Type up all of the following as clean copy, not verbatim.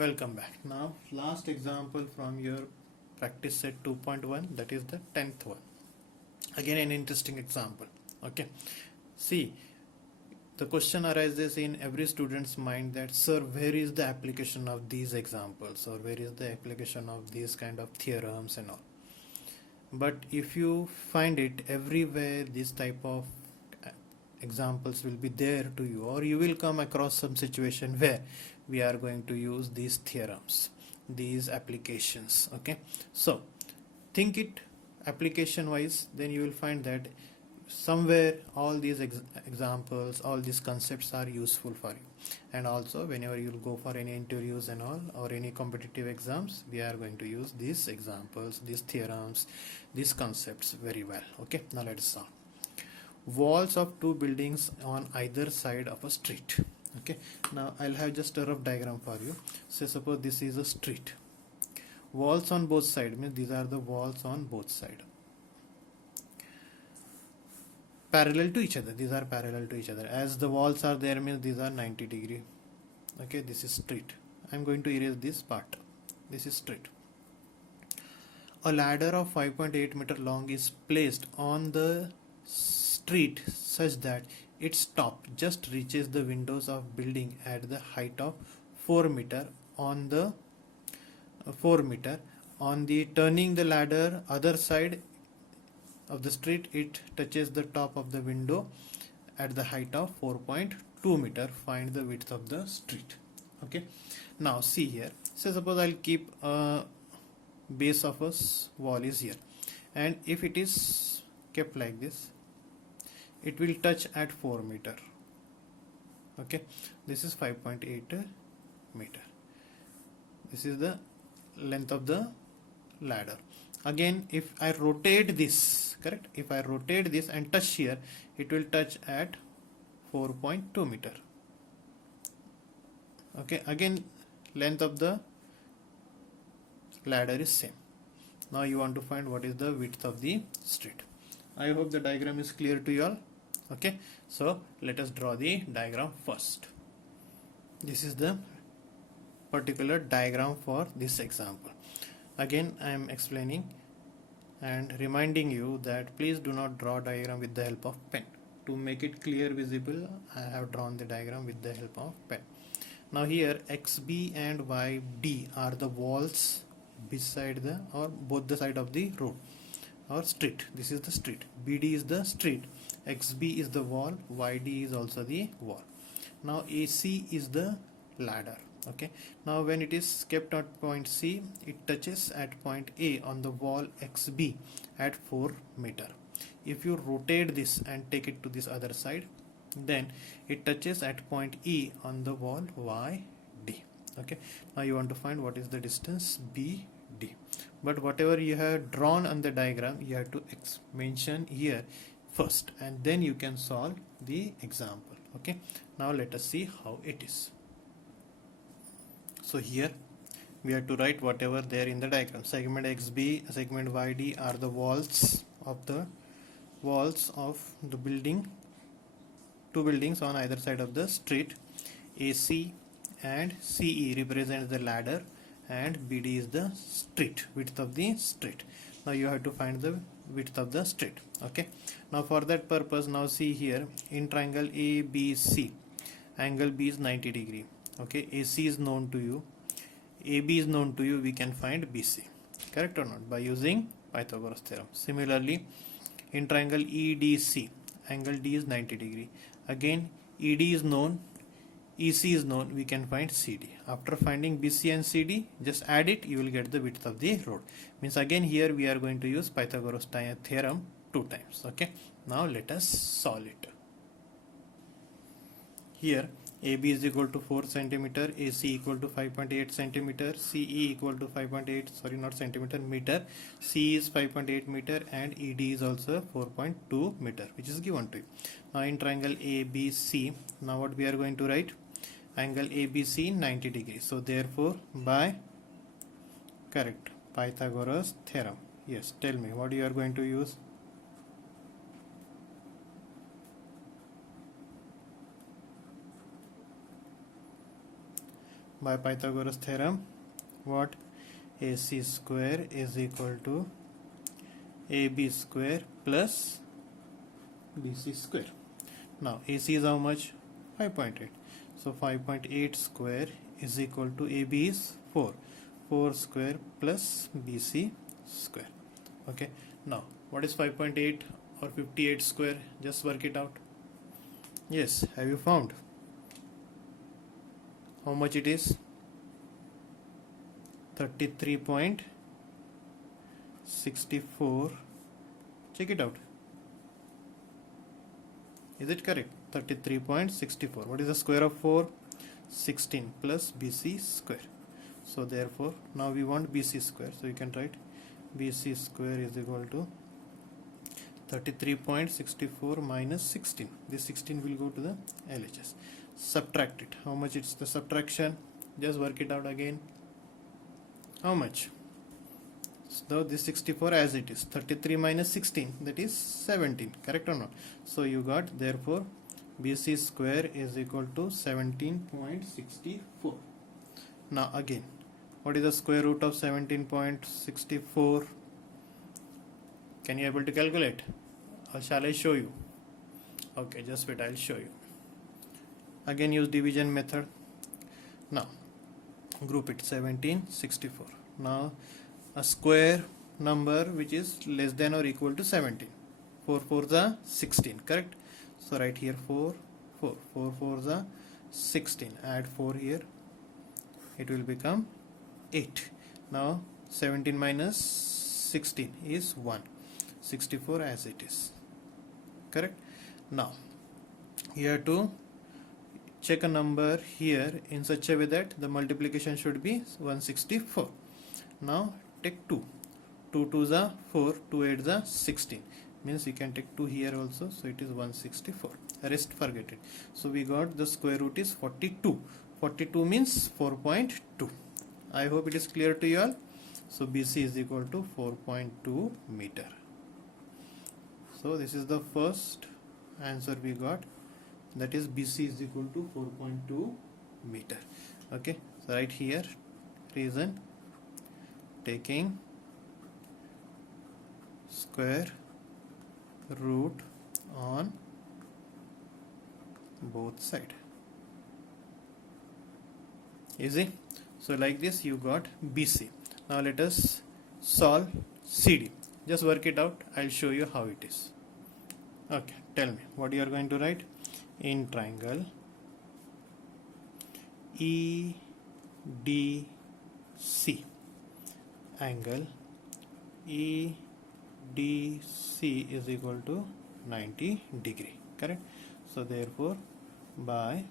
Welcome back. Now, last example from your practice set 2.1, that is the 10th one. Again, an interesting example. Okay, see, the question arises in every student's mind that, sir, where is the application of these examples, or where is the application of these kind of theorems and all? But if you find it everywhere, this type of examples will be there to you, or you will come across some situation where we are going to use these theorems, these applications. Okay, so think it application wise, then you will find that somewhere all these examples, all these concepts are useful for you. And also whenever you will go for any interviews and all, or any competitive exams, we are going to use these examples, these theorems, these concepts very well. Okay, now let us start. Walls of two buildings on either side of a street. Okay, now I'll have just a rough diagram for you. So suppose this is a street. Walls on both sides means these are the walls on both sides, parallel to each other. These are parallel to each other. As the walls are there means these are 90 degree. Okay, this is street. I'm going to erase this part. This is street. A ladder of 5.8 meter long is placed on the street such that its top just reaches the windows of building at the height of 4 meter on the 4 meter. On the turning the ladder other side of the street, it touches the top of the window at the height of 4.2 meter. Find the width of the street. Okay, now see here. So suppose I'll keep a base of a wall is here, and if it is kept like this, it will touch at 4 meter. Okay, this is 5.8 meter. This is the length of the ladder. Again, if I rotate this, correct, if I rotate this and touch here, it will touch at 4.2 meter. Okay, again length of the ladder is same. Now you want to find what is the width of the street. I hope the diagram is clear to you all. Okay, so let us draw the diagram first. This is the particular diagram for this example. Again, I am explaining and reminding you that please do not draw diagram with the help of pen. To make it clear visible, I have drawn the diagram with the help of pen. Now here XB and YD are the walls beside the or both the side of the road or street. This is the street. BD is the street. XB is the wall. YD is also the wall. Now AC is the ladder. Okay, now when it is kept at point C, it touches at point A on the wall XB at 4 meter. If you rotate this and take it to this other side, then it touches at point E on the wall YD. Okay, now you want to find what is the distance BD, but whatever you have drawn on the diagram, you have to mention here first, and then you can solve the example. Okay, now let us see how it is. So here we have to write whatever there in the diagram. Segment XB, segment YD are the walls of the building, two buildings on either side of the street. AC and CE represents the ladder, and BD is the street, width of the street. Now you have to find the width of the street. Okay, now for that purpose, now see here in triangle ABC, angle B is 90 degree. Okay, AC is known to you, AB is known to you, we can find BC, correct or not, by using Pythagoras theorem. Similarly, in triangle EDC, angle D is 90 degree. Again, ED is known, EC is known, we can find CD. After finding BC and CD, just add it, you will get the width of the road. Means again here we are going to use Pythagoras theorem 2 times. Okay, now let us solve it. Here AB is equal to 4 centimeter, AC equal to 5.8 centimeter, CE equal to 5.8, sorry not centimeter, meter, C is 5.8 meter, and ED is also 4.2 meter, which is given to you. Now in triangle ABC, now what we are going to write? Angle ABC 90 degrees. So therefore by, correct, Pythagoras theorem. Yes, tell me what you are going to use. by Pythagoras theorem, what? AC square is equal to AB square plus BC square. Now AC is how much? 5.8. So 5.8 square is equal to AB is 4. 4 square plus BC square. Okay. Now what is 5.8 or 58 square? Just work it out. Yes, have you found how much it is? 33.64. Check it out. Is it correct? 33.64. What is the square of 4? 16 plus BC square. So therefore now we want BC square. So you can write BC square is equal to 33.64 minus 16. This 16 will go to the LHS. Subtract it. How much it's the subtraction? Just work it out again. How much? So this 64 as it is. 33 minus 16, that is 17. Correct or not? So you got, therefore BC square is equal to 17.64. Now again, what is the square root of 17.64? Can you able to calculate? Or shall I show you? Okay, just wait, I'll show you. Again use division method. Now group it 1764. Now a square number which is less than or equal to 17. 4 4 the 16, correct? So write here 4 4 4 4 the 16. Add 4 here, it will become 8. Now 17 minus 16 is 1. 64 as it is, correct? Now you have to check a number here in such a way that the multiplication should be 164. Now take 2. 2 2s are 4, 2 8s are 16. Means you can take 2 here also, so it is 164. Rest forget it. So we got the square root is 42. 42 means 4.2. I hope it is clear to you all. So BC is equal to 4.2 meter. So this is the first answer we got, that is BC is equal to 4.2 meter. Okay, so right here reason, taking square root on both sides. Easy. So like this you got BC. Now let us solve CD. Just work it out. I'll show you how it is. Okay, tell me what you are going to write. In triangle EDC, angle EDC is equal to 90 degree, correct? So therefore by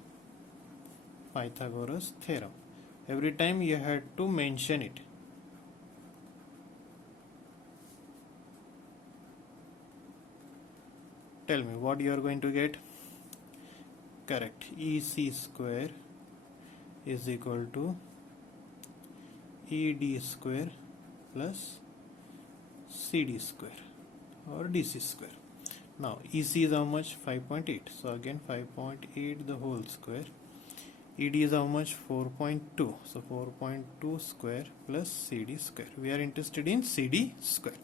Pythagoras theorem, every time you had to mention it. Tell me what you are going to get. Correct. EC square is equal to ED square plus CD square or DC square. Now EC is how much? 5.8. So again 5.8 the whole square. ED is how much? 4.2. So 4.2 square plus CD square. We are interested in CD square.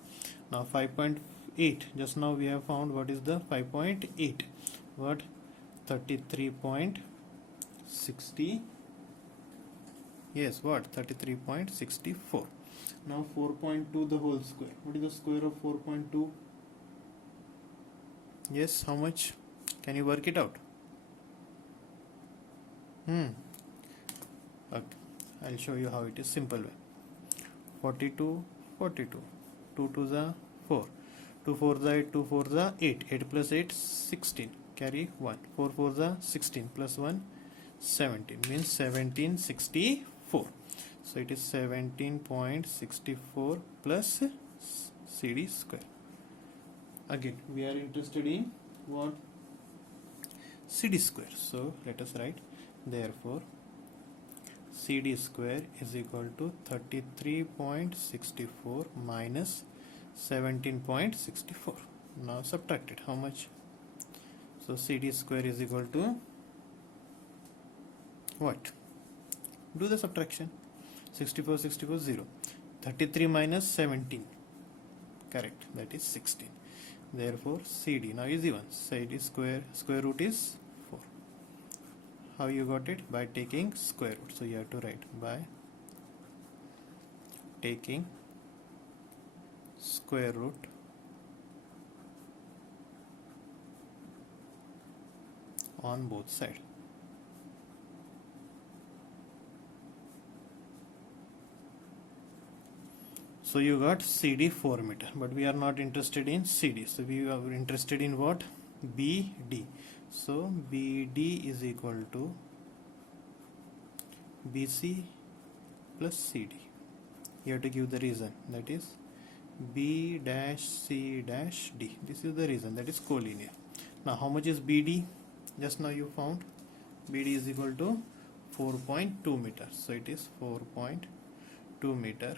Now 5.8. Just now we have found what is the 5.8. What? 33.60. Yes, what? 33.64. Now 4.2 the whole square. What is the square of 4.2? Yes, how much? Can you work it out? Okay, I'll show you how it is. Simple way. 42, 42. 2 2s are 4. 2 4s are 8. 2 4s are 8. 8 plus 8, 16. Carry 1. 4 4s are 16 plus 1, 17. Means 1764. So it is 17.64 plus CD square. Again, we are interested in what? CD square. So let us write, therefore CD square is equal to 33.64 minus 17.64. Now subtract it. How much? So CD square is equal to what? Do the subtraction. 64, 64, 0. 33 minus 17. Correct. That is 16. Therefore, CD. Now easy one. CD square root is 4. How you got it? By taking square root. So you have to write by taking square root on both sides. So you got CD 4 meter, but we are not interested in CD. So we are interested in what? BD. So BD is equal to BC plus CD. You have to give the reason, that is B dash C dash D. This is the reason, that is collinear. Now how much is BD? Just now you found BD is equal to 4.2 meter. So it is 4.2 meter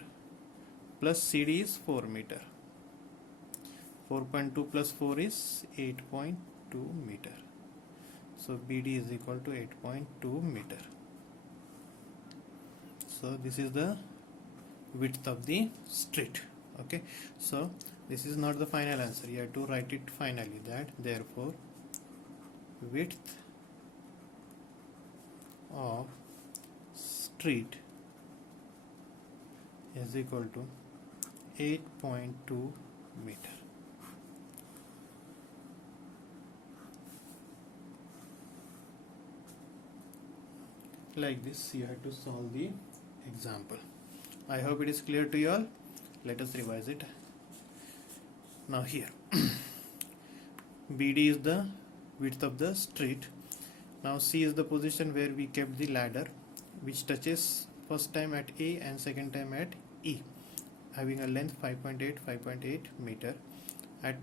plus CD is 4 meter. 4.2 plus 4 is 8.2 meter. So BD is equal to 8.2 meter. So this is the width of the street. Okay, so this is not the final answer. You have to write it finally, that therefore width of street is equal to 8.2 meter. Like this you have to solve the example. I hope it is clear to you all. Let us revise it. Now here BD is the width of the street. Now C is the position where we kept the ladder, which touches first time at A and second time at E, having a length 5.8 meter at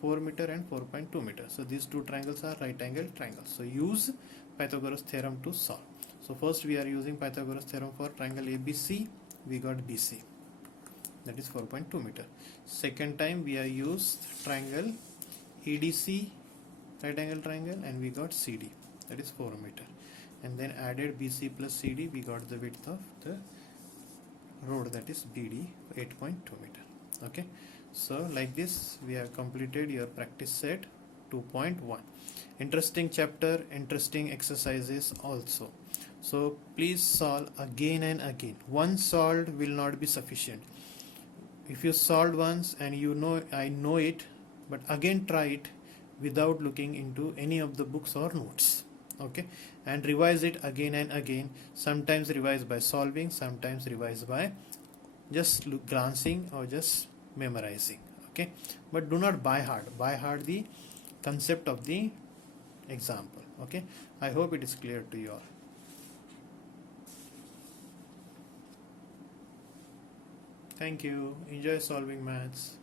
4 meter and 4.2 meter. So these two triangles are right angle triangles. So use Pythagoras theorem to solve. So first we are using Pythagoras theorem for triangle ABC. We got BC, that is 4.2 meter. Second time we are used triangle EDC, right angle triangle, and we got CD, that is 4 meter. And then added BC plus CD, we got the width of the road, that is BD, 8.2 meter. Okay, so like this we have completed your practice set 2.1. Interesting chapter, interesting exercises also. So please solve again and again. Once solved will not be sufficient. If you solved once and you know, I know it, but again try it without looking into any of the books or notes. Okay, and revise it again and again. Sometimes revise by solving, sometimes revise by just glancing or just memorizing. Okay, but do not by heart the concept of the example. Okay, I hope it is clear to you all. Thank you. Enjoy solving maths.